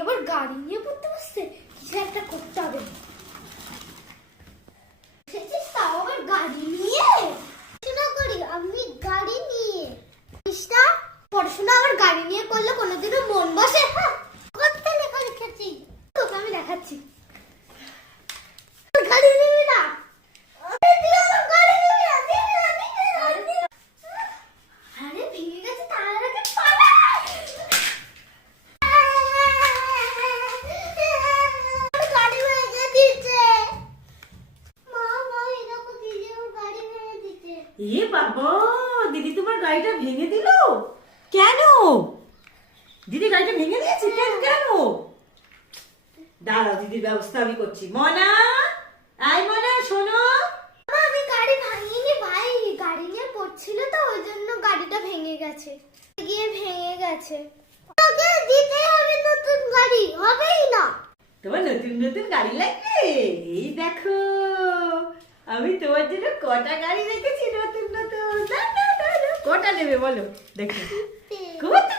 এবার গাড়ি নিয়ে পড়তে বসছে, কিছু একটা করতে হবে। তাও আবার গাড়ি নিয়ে পড়াশোনা করি আমি, গাড়ি নিয়ে পড়াশোনা আবার গাড়ি নিয়ে করলে কোনোদিনও মন বসে? করতে লেখা লিখেছি তোকে আমি দেখাচ্ছি। গাড়ি নিবি না? আরে ভেঙে গেছে, তার আগে পালা। গাড়ি ভেঙে দিচ্ছে মা, এরকম দিদি ওর গাড়ি ভেঙে দিচ্ছে। এ বাবা, দিদি তোমার গাড়িটা ভেঙে দিল কেন? দিদি গাড়িটা ভেঙে দিয়েছে কেন? দাঁড়াও, দিদির ব্যবস্থা আমি করছি। মনা, আই মনা, শোনো। আমি গাড়ি ভাঙিনি ভাই, গাড়ি নিয়ে পড়ছিল তো ওই জন্য গাড়িটা ভেঙে গেছে, গিয়ে ভেঙে গেছে। তোকে দিতে হবে নতুন গাড়ি, হবেই না। তোমার নতুন নতুন গাড়ি লাগবে? এই দেখো আমি তোমার জন্য কটা গাড়ি রেখেছি নতুন নতুন। কটা নেবে বলো দেখি? কত